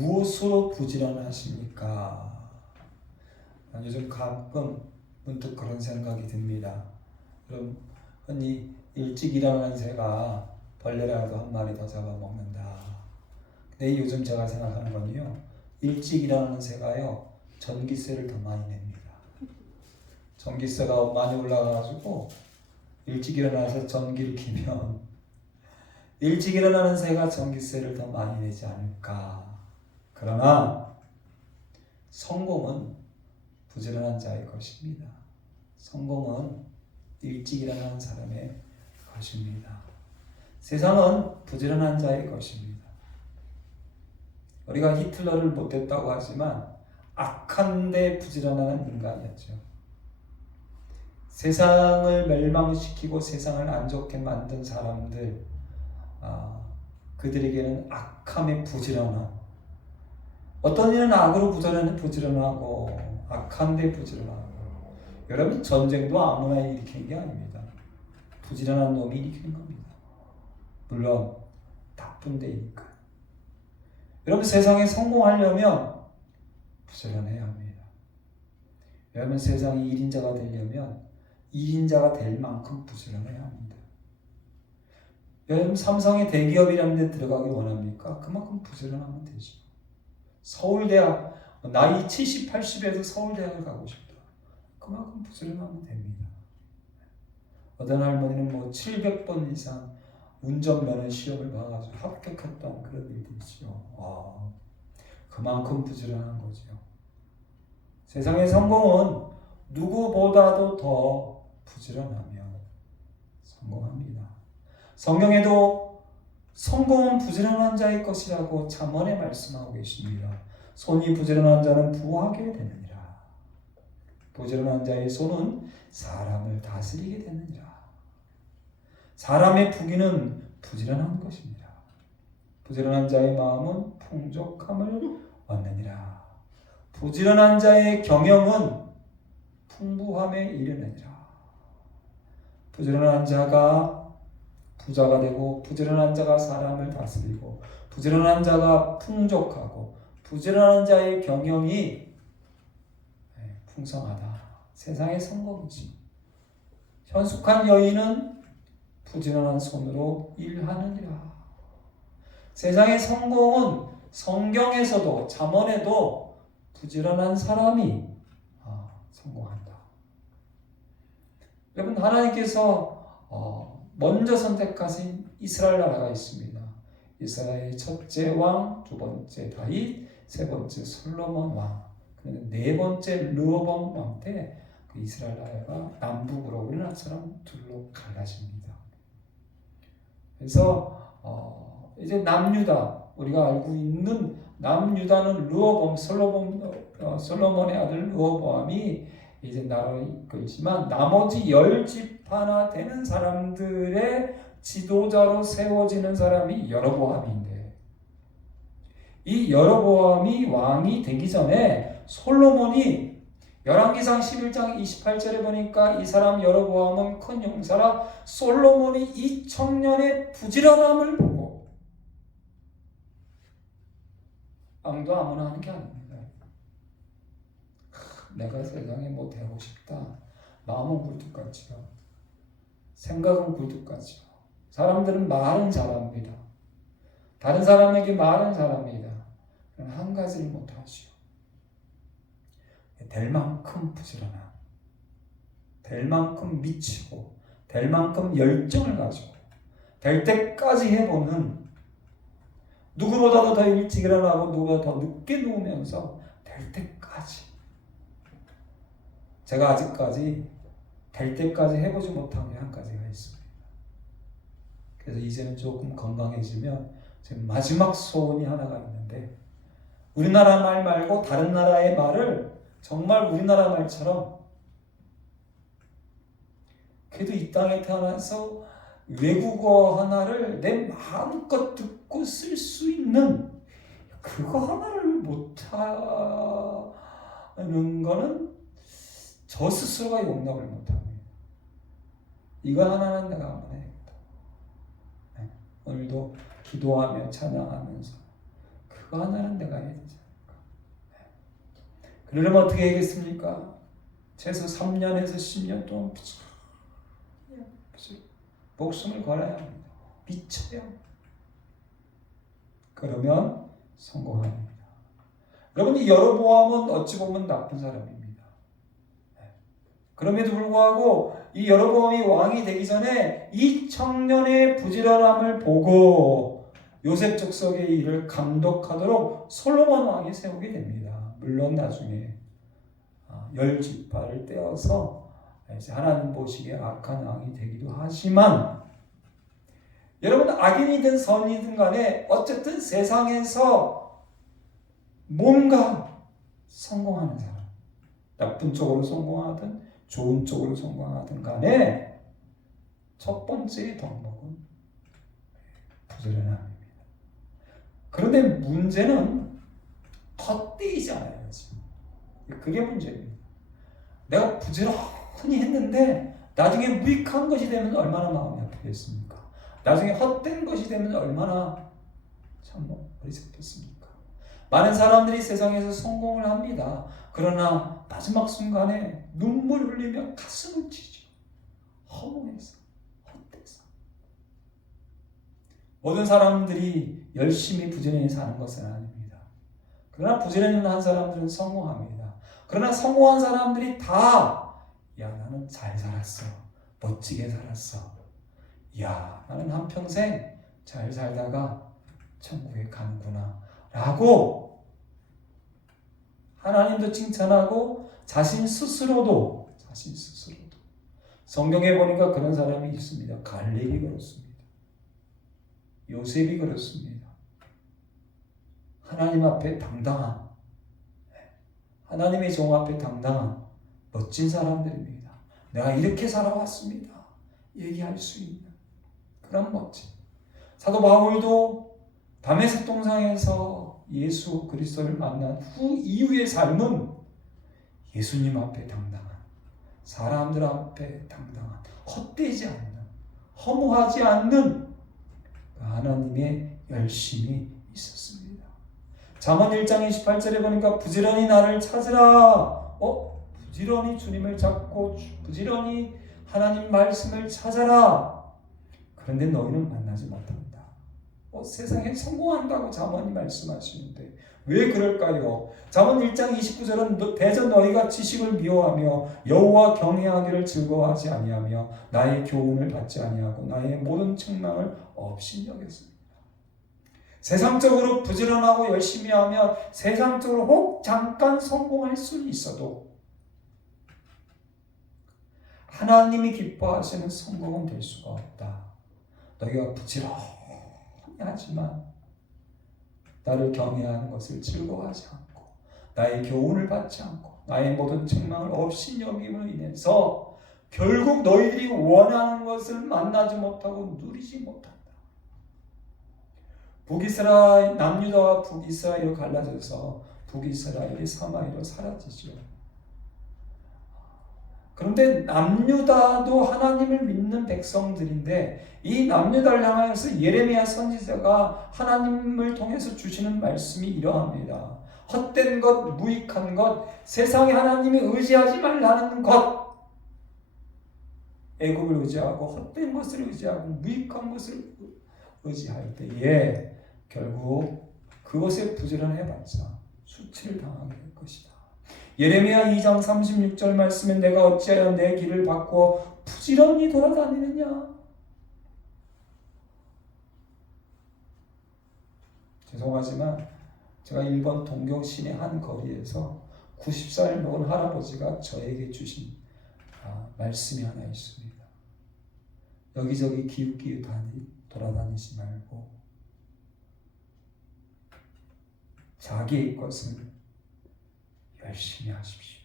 무엇으로 부지런하십니까? 요즘 가끔 문득 그런 생각이 듭니다. 그럼 흔히 일찍 일어나는 새가 벌레라도 한 마리 더 잡아먹는다. 근데 요즘 제가 생각하는 건요, 일찍 일어나는 새가요, 전기세를 더 많이 냅니다. 전기세가 많이 올라가가지고 일찍 일어나서 전기를 켜면 일찍 일어나는 새가 전기세를 더 많이 내지 않을까. 그러나 성공은 부지런한 자의 것입니다. 성공은 일찍 일어나는 사람의 것입니다. 세상은 부지런한 자의 것입니다. 우리가 히틀러를 못했다고 하지만 악한데 부지런한 인간이었죠. 세상을 멸망시키고 세상을 안 좋게 만든 사람들, 그들에게는 악함에 부지런한, 어떤 일은 악으로 부지런하고 악한데 부지런하고. 여러분, 전쟁도 아무나 일으키는 게 아닙니다. 부지런한 놈이 일으키는 겁니다. 물론 나쁜 데이니까. 여러분, 세상에 성공하려면 부지런해야 합니다. 여러분, 세상이 1인자가 되려면 2인자가 될 만큼 부지런해야 합니다. 여러분, 삼성의 대기업이라는 데 들어가기 원합니까? 그만큼 부지런하면 되죠. 서울대학, 나이 70, 80에도 서울대학을 가고 싶다. 그만큼 부지런하면 됩니다. 어떤 할머니는 700번 이상 운전면허 시험을 봐가지고 합격했던 그런 일도 있죠. 그만큼 부지런한 거죠. 세상의 성공은 누구보다도 더 부지런하며 성공합니다. 성경에도 성공은 부지런한 자의 것이라고 잠언에 말씀하고 계십니다. 손이 부지런한 자는 부하게 되느니라. 부지런한 자의 손은 사람을 다스리게 되느니라. 사람의 부귀는 부지런한 것입니다. 부지런한 자의 마음은 풍족함을 얻느니라. 부지런한 자의 경영은 풍부함에 이르느니라. 부지런한 자가 부자가 되고, 부지런한 자가 사람을 다스리고, 부지런한 자가 풍족하고, 부지런한 자의 경영이 풍성하다. 세상의 성공이지. 현숙한 여인은 부지런한 손으로 일하느니라. 세상의 성공은 성경에서도 잠언에도 부지런한 사람이 성공한다. 여러분, 하나님께서 먼저 선택하신 이스라엘 나라가 있습니다. 이스라엘의 첫째 왕, 두 번째 다윗, 세 번째 솔로몬 왕, 네 번째 르호보암 왕 때 그 이스라엘 나라가 남북으로 우리나라처럼 둘로 갈라집니다. 그래서 이제 남유다, 우리가 알고 있는 남유다는 르호보암, 솔로몬의 아들 르호보암이 이제 나라를 이끌지만, 나머지 10지파나 되는 사람들의 지도자로 세워지는 사람이 여로보암인데, 이 여로보암이 왕이 되기 전에 솔로몬이 열왕기상 11장 28절에 보니까 이 사람 여로보암은 큰 용사라 솔로몬이 이 청년의 부지런함을 보고, 왕도 아무나 하는 게 아닙니다. 내가 세상에 되고 싶다. 마음은 굴뚝같지요. 생각은 굴뚝같지요. 사람들은 말은 잘합니다. 다른 사람에게 말은 잘합니다. 한 가지를 못하지요. 될 만큼 부지런함, 될 만큼 미치고, 될 만큼 열정을 가지고, 될 때까지 해보는, 누구보다도 더 일찍 일어나고 누구보다 더 늦게 누우면서 될 때까지. 제가 아직까지 될 때까지 해보지 못한 게 한 가지가 있습니다. 그래서 이제는 조금 건강해지면 지금 마지막 소원이 하나가 있는데, 우리나라 말 말고 다른 나라의 말을 정말 우리나라 말처럼, 그래도 이 땅에 태어나서 외국어 하나를 내 마음껏 듣고 쓸 수 있는 그거 하나를 못하는 거는 저 스스로가 용납을 못합니다. 이거 하나는 내가 한번 해야겠다. 오늘도 기도하며 찬양하면서 그거 하나는 내가 해야 되지 않을까. 그러려면 어떻게 해야겠습니까? 최소 3년에서 10년 동안 목숨을 걸어야 합니다. 미쳐요. 그러면 성공합니다. 여러분, 이 여로보암은 어찌 보면 나쁜 사람입니다. 그럼에도 불구하고 이 여로보암이 왕이 되기 전에 이 청년의 부지런함을 보고 요셉 족속의 일을 감독하도록 솔로몬 왕이 세우게 됩니다. 물론 나중에 10지파를 떼어서 하나님 보시기에 악한 왕이 되기도 하지만, 여러분, 악인이든 선이든 간에 어쨌든 세상에서 뭔가 성공하는 사람, 나쁜 쪽으로 성공하든 좋은 쪽으로 성공하든 간에 첫 번째 덕목은 부지런함입니다. 그런데 문제는 헛되이지 않아요. 그게 문제입니다. 내가 부지런히 했는데 나중에 무익한 것이 되면 얼마나 마음이 아프겠습니까? 나중에 헛된 것이 되면 얼마나 참 어리석겠습니까? 많은 사람들이 세상에서 성공을 합니다. 그러나 마지막 순간에 눈물 흘리며 가슴을 찢죠. 허무해서, 헛돼서. 모든 사람들이 열심히 부지런히 사는 것은 아닙니다. 그러나 부지런히 한 사람들은 성공합니다. 그러나 성공한 사람들이 다, 야, 나는 잘 살았어. 멋지게 살았어. 야, 나는 한평생 잘 살다가 천국에 가는구나 라고 하나님도 칭찬하고 자신 스스로도 성경에 보니까 그런 사람이 있습니다. 갈렙이 그렇습니다. 요셉이 그렇습니다. 하나님 앞에 당당한, 하나님의 종 앞에 당당한 멋진 사람들입니다. 내가 이렇게 살아왔습니다. 얘기할 수 있는 그런 멋진. 사도 바울도 다메섹 동상에서 예수 그리스도를 만난 후 이후의 삶은 예수님 앞에 당당한, 사람들 앞에 당당한, 헛되지 않는, 허무하지 않는 하나님의 열심이 있었습니다. 잠언 1장 28절에 보니까 부지런히 나를 찾으라. 부지런히 주님을 찾고 부지런히 하나님 말씀을 찾아라. 그런데 너희는 만나지 못한다. 세상에 성공한다고 잠언이 말씀하시는데 왜 그럴까요? 잠언 1장 29절은 대전 너희가 지식을 미워하며 여호와 경외하기를 즐거워하지 아니하며 나의 교훈을 받지 아니하고 나의 모든 책망을 업신여겼습니다. 세상적으로 부지런하고 열심히 하면 세상적으로 혹 잠깐 성공할 수는 있어도 하나님이 기뻐하시는 성공은 될 수가 없다. 너희가 부지런히 하지만 나를 경외하는 것을 즐거워하지 않고 나의 교훈을 받지 않고 나의 모든 책망을 업신여김으로 인해서 결국 너희들이 원하는 것을 만나지 못하고 누리지 못한다. 북이스라엘, 남유다와 북이스라엘로 갈라져서 북이스라엘이 사마리아로 사라지죠. 그런데 남유다도 하나님을 믿는 백성들인데 이 남유다를 향하여서 예레미야 선지자가 하나님을 통해서 주시는 말씀이 이러합니다. 헛된 것, 무익한 것, 세상에 하나님이 의지하지 말라는 것, 애굽을 의지하고 헛된 것을 의지하고 무익한 것을 의지할 때에 결국 그것에 부지런해봤자 수치를 당하게 될 것이다. 예레미야 2장 36절 말씀에 내가 어찌하여 내 길을 바꾸어 부지런히 돌아다니느냐. 죄송하지만 제가 일본 동경 시내 한 거리에서 90살 먹은 할아버지가 저에게 주신 말씀이 하나 있습니다. 여기저기 기웃기웃 돌아다니지 말고 자기의 것을 열심히 하십시오.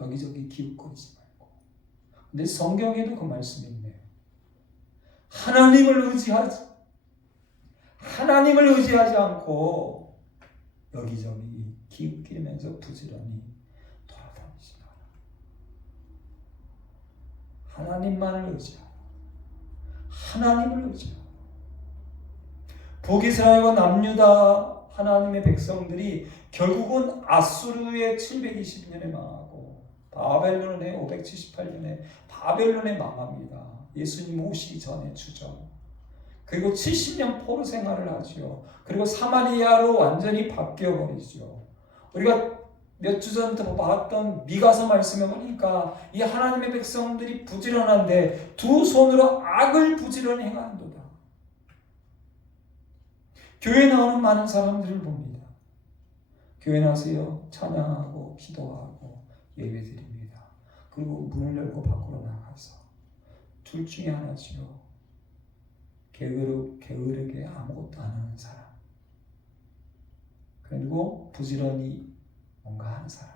여기저기 기웃거리지 말고. 근데 성경에도 그 말씀이 있네요. 하나님을 의지하지 않고 여기저기 기웃기면서 부지런히 돌아다니지 마라. 하나님만을 의지하라. 하나님을 의지하라. 북이스라엘과 남유다 하나님의 백성들이 결국은 아수르의 720년에 망하고 바벨론의 578년에 바벨론에 망합니다. 예수님 오시기 전에 추정. 그리고 70년 포로 생활을 하죠. 그리고 사마리아로 완전히 바뀌어 버리죠. 우리가 몇 주 전부터 봤던 미가서 말씀에 보니까 이 하나님의 백성들이 부지런한데 두 손으로 악을 부지런히 행한도다. 교회 나오는 많은 사람들을 봅니다. 교회 나서요 찬양하고 기도하고 예배드립니다. 그리고 문을 열고 밖으로 나가서 둘 중에 하나지요. 게으르게 아무것도 안 하는 사람. 그리고 부지런히 뭔가 하는 사람.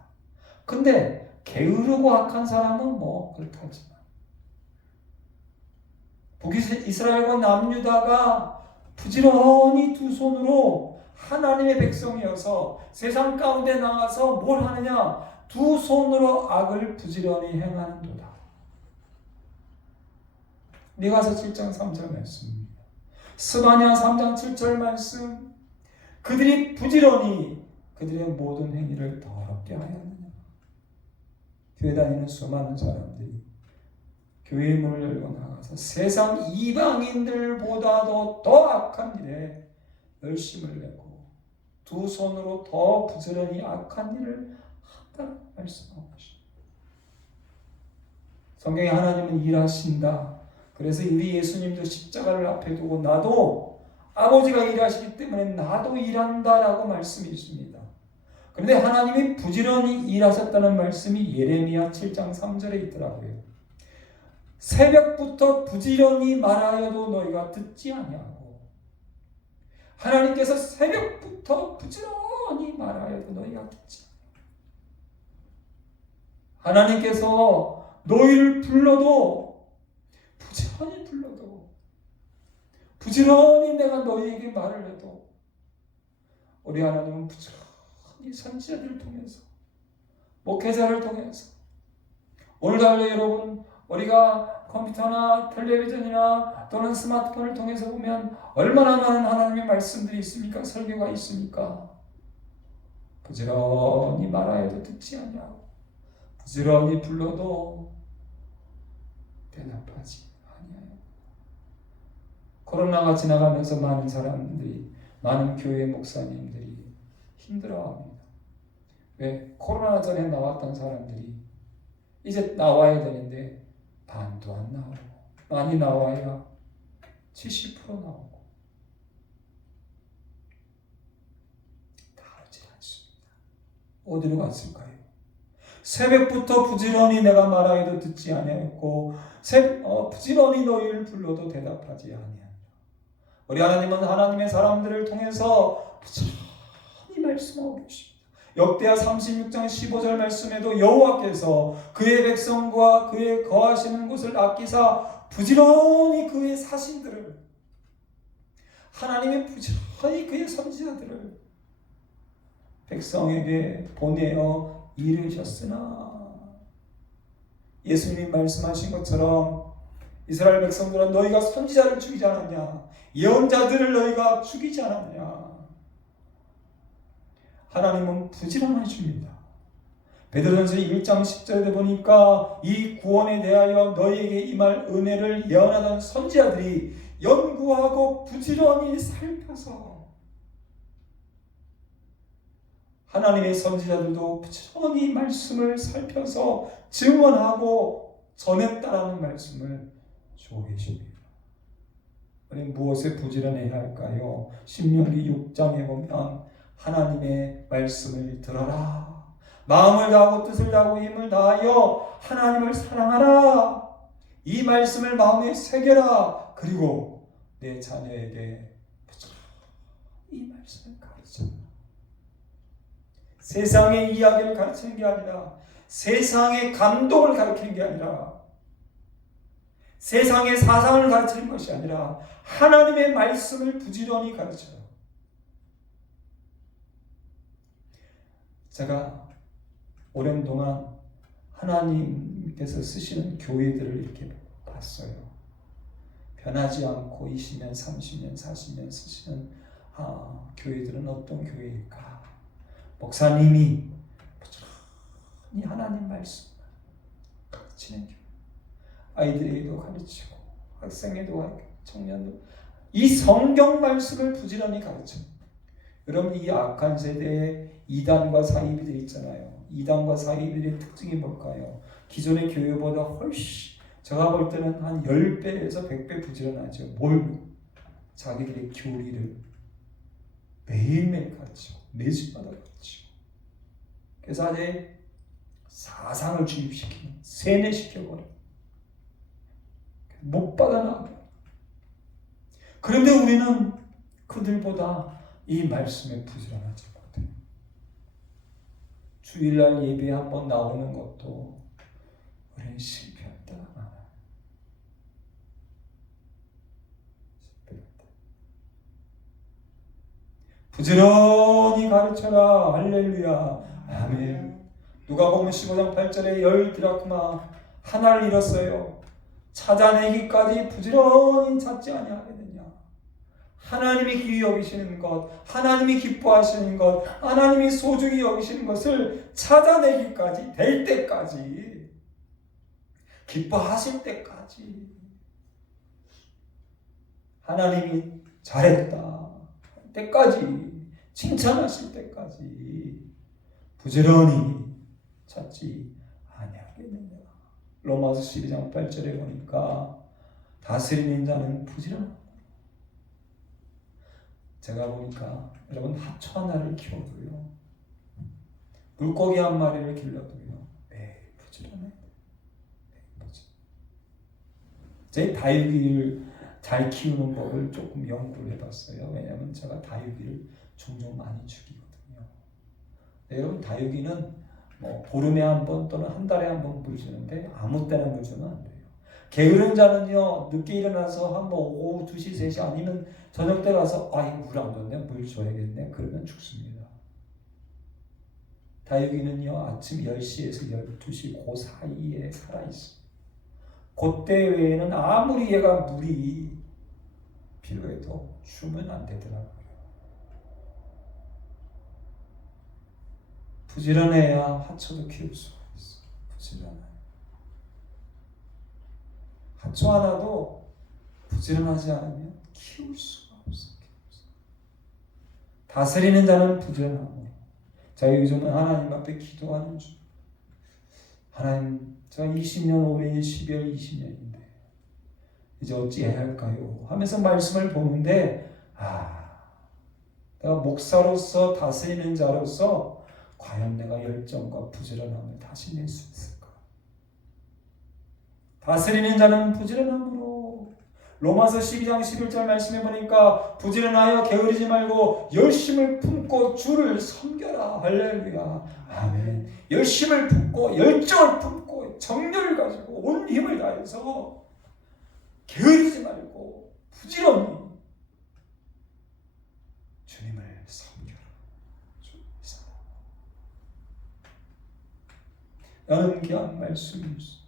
근데 게으르고 악한 사람은 뭐 그렇다지만 북이스라엘과 남유다가 부지런히 두 손으로 하나님의 백성이어서 세상 가운데 나가서 뭘 하느냐? 두 손으로 악을 부지런히 행하는도다. 미가서 7장 3절 말씀입니다. 스바냐 3장 7절 말씀. 그들이 부지런히 그들의 모든 행위를 더럽게 하였느냐. 교회 다니는 수많은 사람들이 교회 문을 열고 나가서 세상 이방인들보다도 더 악한 일에 열심을 내고 두 손으로 더 부지런히 악한 일을 한다고 말씀하고 계십니다. 성경에 하나님은 일하신다. 그래서 우리 예수님도 십자가를 앞에 두고 나도 아버지가 일하시기 때문에 나도 일한다라고 말씀이 있습니다. 그런데 하나님이 부지런히 일하셨다는 말씀이 예레미야 7장 3절에 있더라고요. 새벽부터 부지런히 말하여도 너희가 듣지 아니하고 하나님께서 새벽부터 부지런히 말하여도 너희가 듣지 아니하고 하나님께서 너희를 불러도 부지런히 내가 너희에게 말을 해도 우리 하나님은 부지런히 선지자들을 통해서 목회자를 통해서 오늘날로 여러분 우리가 컴퓨터나 텔레비전이나 또는 스마트폰을 통해서 보면 얼마나 많은 하나님의 말씀들이 있습니까? 설교가 있습니까? 부지런히 말하여도 듣지 않냐고 부지런히 불러도 대답하지 아니하여. 코로나가 지나가면서 많은 사람들이 많은 교회 목사님들이 힘들어합니다. 왜? 코로나 전에 나왔던 사람들이 이제 나와야 되는데 반도 안 나오고 많이 나와야 70% 나오고 다 오지 않습니다. 어디로 갔을까요? 새벽부터 부지런히 내가 말하여도 듣지 아니하였고 부지런히 너희를 불러도 대답하지 아니하니라. 우리 하나님은 하나님의 사람들을 통해서 부지런히 말씀하고 계십니다. 역대하 36장 15절 말씀에도 여호와께서 그의 백성과 그의 거하시는 곳을 아끼사 부지런히 그의 사신들을 하나님이 부지런히 그의 선지자들을 백성에게 보내어 이르셨으나 예수님이 말씀하신 것처럼 이스라엘 백성들은 너희가 선지자를 죽이지 않았냐 예언자들을 너희가 죽이지 않았냐. 하나님은 부지런하십니다. 베드로전서 1장 10절에 보니까 이 구원에 대하여 너희에게 임할 은혜를 예언하던 선지자들이 연구하고 부지런히 살펴서 하나님의 선지자들도 부지런히 말씀을 살펴서 증언하고 전했다라는 말씀을 주고 계십니다. 우리 무엇에 부지런해야 할까요? 신명기 6장에 보면 하나님의 말씀을 들어라. 마음을 다하고 뜻을 다하고 힘을 다하여 하나님을 사랑하라. 이 말씀을 마음에 새겨라. 그리고 내 자녀에게 이 말씀을 가르쳐. 세상의 이야기를 가르치는 게 아니라 세상의 감동을 가르치는 게 아니라 세상의 사상을 가르치는 것이 아니라 하나님의 말씀을 부지런히 가르쳐요. 제가 오랜 동안 하나님께서 쓰시는 교회들을 이렇게 봤어요. 변하지 않고 20년, 30년, 40년 쓰시는 교회들은 어떤 교회일까? 목사님이 부지런히 하나님 말씀 가르치는 교회, 아이들에게도 가르치고 학생에도 가르치고 청년도 이 성경 말씀을 부지런히 가르쳐요. 여러분, 이 악한 세대에 이단과 사이비들 있잖아요. 이단과 사이비들의 특징이 뭘까요? 기존의 교회보다 훨씬, 제가 볼 때는 한 10배에서 100배 부지런하죠. 뭘? 자기들의 교리를 매일매일 가르치고 매주마다 가르치고, 그래서 아예 사상을 주입시키는, 세뇌시켜버려, 못 받아나가게. 그런데 우리는 그들보다 이 말씀에 부지런하지 못해요. 주일날 예배에 한번 나오는 것도 우리는 실패할 때가 많아요. 부지런히 가르쳐라. 할렐루야. 아멘. 누가복음 15장 8절에 10드라크마 하나를 잃었어요. 찾아내기까지 부지런히 찾지 아니하겠느냐. 하나님이 귀히 여기시는 것, 하나님이 기뻐하시는 것, 하나님이 소중히 여기시는 것을 찾아내기까지, 될 때까지, 기뻐하실 때까지, 하나님이 잘했다 때까지, 칭찬하실 때까지 부지런히 찾지 아니하겠느냐. 로마서 12장 8절에 보니까 다스리는 자는 부지런하다. 제가 보니까 여러분, 하초 하나를 키워도요, 물고기 한 마리를 길러도요, 매일 부지런해야 돼요. 제 다육이를 잘 키우는 법을 조금 연구를 해봤어요. 왜냐하면 제가 다육이를 종종 많이 죽이거든요. 여러분, 다육이는 보름에 한 번 또는 한 달에 한 번 물 주는데 아무 때나 물 주면 안 돼요. 게으른 자는요, 늦게 일어나서 한번 오후 2시, 3시 아니면 저녁 때 가서 물 안 줬네, 물 줘야겠네, 그러면 죽습니다. 다육이는요, 아침 10시에서 12시 그 사이에 살아있어요. 그때 외에는 아무리 얘가 물이 필요해도 주면 안 되더라고요. 부지런해야 하초도 키울 수가 있어요. 부지런해요. 하초 하나도 부지런하지 않으면 키울 수가 없어요. 다스리는 자는 부지런하고. 제가 요즘은 하나님 앞에 기도하는 중. 하나님, 제가 20년, 올해 12월 20년인데 이제 어찌해야 할까요? 하면서 말씀을 보는데 내가 목사로서, 다스리는 자로서 과연 내가 열정과 부지런함을 다시 낼 수 있을까? 다스리는 자는 부지런함으로, 로마서 12장 11절 말씀해 보니까 부지런하여 게으르지 말고 열심을 품고 주를 섬겨라. 할렐루야. 아멘. 열심을 품고 열정을 품고 정열을 가지고 온 힘을 다해서 게으르지 말고 부지런히 주님을 섬겨라. 연기한 말씀입니다.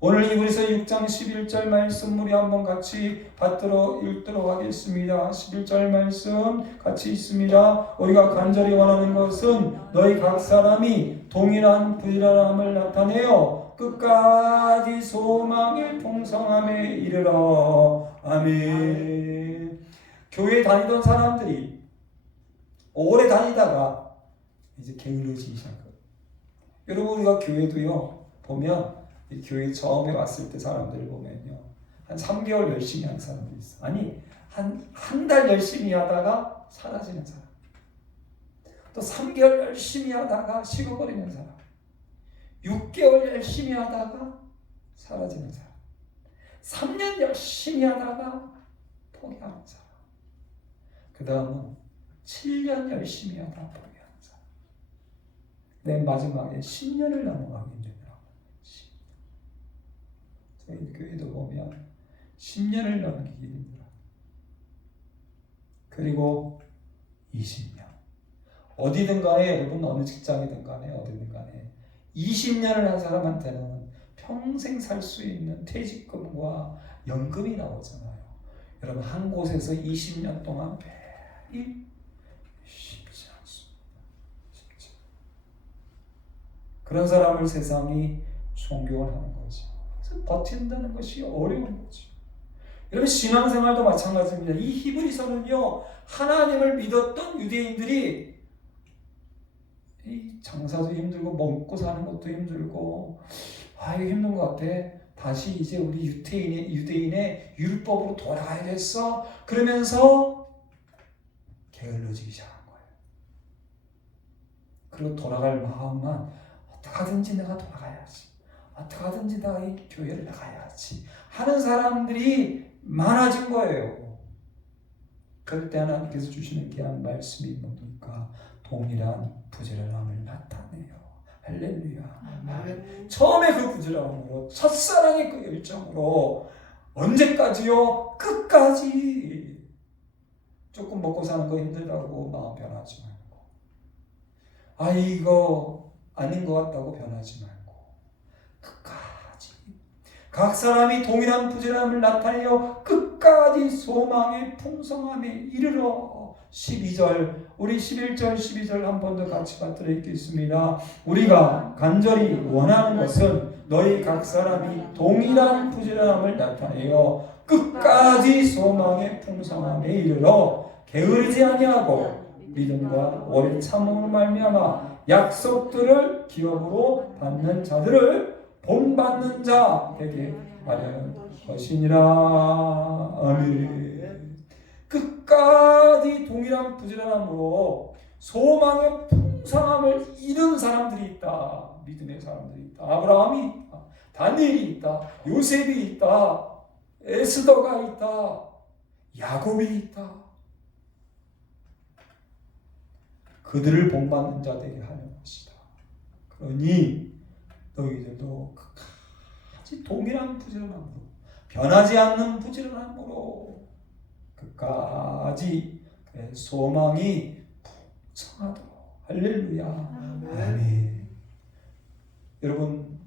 오늘 이브리서 6장 11절 말씀 우리 한번 같이 읽도록 하겠습니다. 11절 말씀 같이 있습니다. 우리가 간절히 원하는 것은 너희 각 사람이 동일한 부지런함을 나타내어 끝까지 소망의 풍성함에 이르러. 아멘. 교회 다니던 사람들이 오래 다니다가 이제 게을러지기 시작해요. 여러분, 우리가 교회도요, 보면 교회 처음에 왔을 때 사람들을 보면요, 한 3개월 열심히 하는 사람들이 있어. 아니, 한 달 열심히 하다가 사라지는 사람, 또 3개월 열심히 하다가 식어버리는 사람, 6개월 열심히 하다가 사라지는 사람, 3년 열심히 하다가 포기하는 사람, 그 다음은 7년 열심히 하다가 포기하는 사람, 맨 마지막에 10년을 넘어가기 힘들더라고요. 저희 교회도 보면 10년을 넘기기 힘들어요. 그리고 20년. 어디든 간에, 여러분 어느 직장이든 간에 어디든 간에 20년을 한 사람한테는 평생 살 수 있는 퇴직금과 연금이 나오잖아요. 여러분 한 곳에서 20년 동안 매일 쉽지 않습니다. 쉽지. 그런 사람을 세상이 존경을 하는 거죠. 그래서 버틴다는 것이 어려운 거죠. 여러분 신앙생활도 마찬가지입니다. 이 히브리서는요 하나님을 믿었던 유대인들이 이 장사도 힘들고 먹고 사는 것도 힘들고 이거 힘든 것 같아. 다시 이제 우리 유대인의 율법으로 돌아가야겠어. 그러면서 게을러지기 시작한 거예요. 그리고 돌아갈 마음만 어떻게든지 내가 돌아가야지. 어떻게든지 내가 이 교회를 나가야지 하는 사람들이 많아진 거예요. 그럴 때 하나님께서 주시는 귀한 말씀이 뭡니까? 동일한 부지런함을 나타내요. 할렐루야. 아멘. 처음에 그 부지런함으로 첫사랑의 그 열정으로 언제까지요? 끝까지. 조금 먹고 사는 거 힘들다고 마음 변하지 말고 이거 아닌 것 같다고 변하지 말고 끝까지 각 사람이 동일한 부지런함을 나타내어 끝까지 소망의 풍성함에 이르러 12절 우리 11절 12절 한 번 더 같이 받들어 읽겠습니다. 우리가 간절히 원하는 것은 너희 각 사람이 동일한 부지런함을 나타내어 끝까지 소망의 풍성함에 이르러 게으르지 아니하고 믿음과 오래 참음으로 말미암아 약속들을 기업으로 받는 자들을 본받는 자 되게 하려는 것이니라. 아멘. 끝까지 동일한 부지런함으로 소망의 풍성함을 이룬 사람들이 있다. 믿음의 사람들이 있다. 아브라함이 있다. 다니엘이 있다. 요셉이 있다. 에스더가 있다. 야곱이 있다. 그들을 본받는 자 되게 하는 것이다. 그러니 너희들도 끝까지 동일한 부지런함으로 변하지 않는 부지런함으로 끝까지 소망이 풍성하도록. 할렐루야. 아멘. 여러분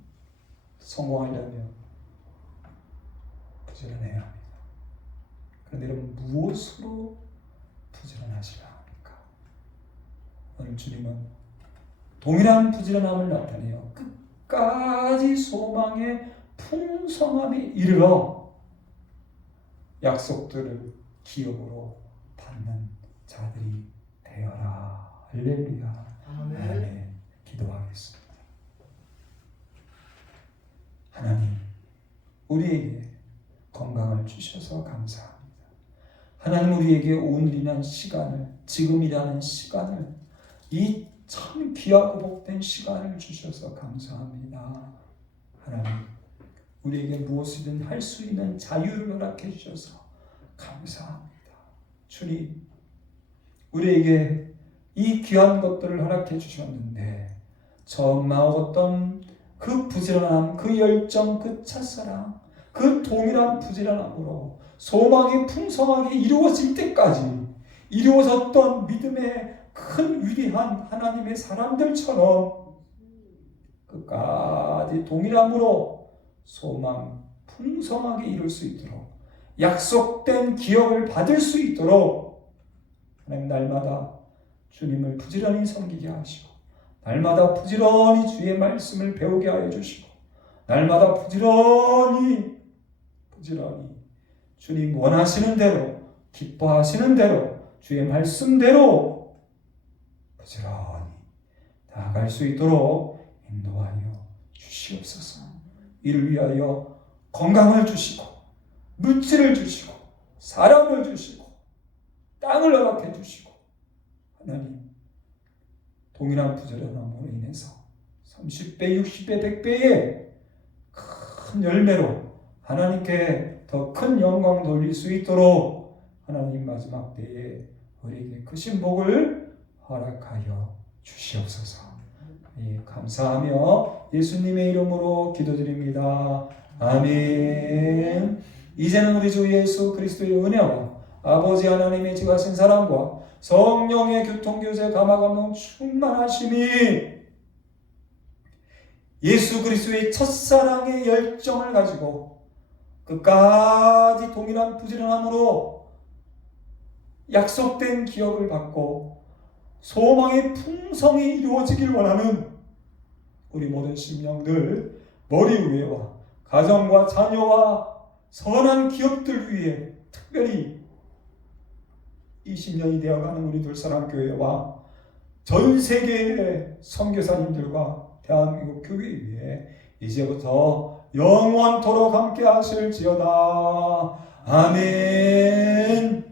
성공하려면 부지런해야 합니다. 그런데 여러분 무엇으로 부지런하시라 합니까? 오늘 주님은 동일한 부지런함을 나타내요. 끝까지 소망의 풍성함에 이르러 약속들을 기업으로 받는 자들이 되어라. 할렐루야. 아멘. 기도하겠습니다. 하나님, 우리에게 건강을 주셔서 감사합니다. 하나님, 우리에게 오늘이라는 시간을, 지금이라는 시간을, 이 참 귀하고 복된 시간을 주셔서 감사합니다. 하나님, 우리에게 무엇이든 할 수 있는 자유를 허락해 주셔서 감사합니다. 주님, 우리에게 이 귀한 것들을 허락해 주셨는데 처음 나오었던 그 부지런함, 그 열정, 그 첫사랑, 그 동일한 부지런함으로 소망이 풍성하게 이루어질 때까지 이루어졌던 믿음의 큰 위대한 하나님의 사람들처럼 끝까지 동일함으로 소망 풍성하게 이룰 수 있도록 약속된 기업을 받을 수 있도록 하나님 날마다 주님을 부지런히 섬기게 하시고 날마다 부지런히 주의 말씀을 배우게 하여 주시고 날마다 부지런히 주님 원하시는 대로 기뻐하시는 대로 주의 말씀대로 부지런히 나아갈 수 있도록 인도하여 주시옵소서. 이를 위하여 건강을 주시고 물질을 주시고 사람을 주시고 땅을 허락해 주시고 하나님 동일한 부지런함으로 인해서 30배, 60배, 100배의 큰 열매로 하나님께 더 큰 영광 돌릴 수 있도록 하나님 마지막 때에 우리에게 크신 복을 허락하여 주시옵소서. 예, 감사하며 예수님의 이름으로 기도드립니다. 아멘. 이제는 우리 주 예수 그리스도의 은혜와 아버지 하나님의 지가신 사랑과 성령의 교통교제 감화감동 충만하심이 예수 그리스도의 첫사랑의 열정을 가지고 끝까지 동일한 부지런함으로 약속된 기업을 받고 소망의 풍성이 이루어지길 원하는 우리 모든 심령들 머리 위에와 가정과 자녀와 선한 기업들 위에 특별히 20년이 되어가는 우리 둘사랑교회와 전 세계의 선교사님들과 대한민국 교회 위에 이제부터 영원토록 함께 하실지어다. 아멘.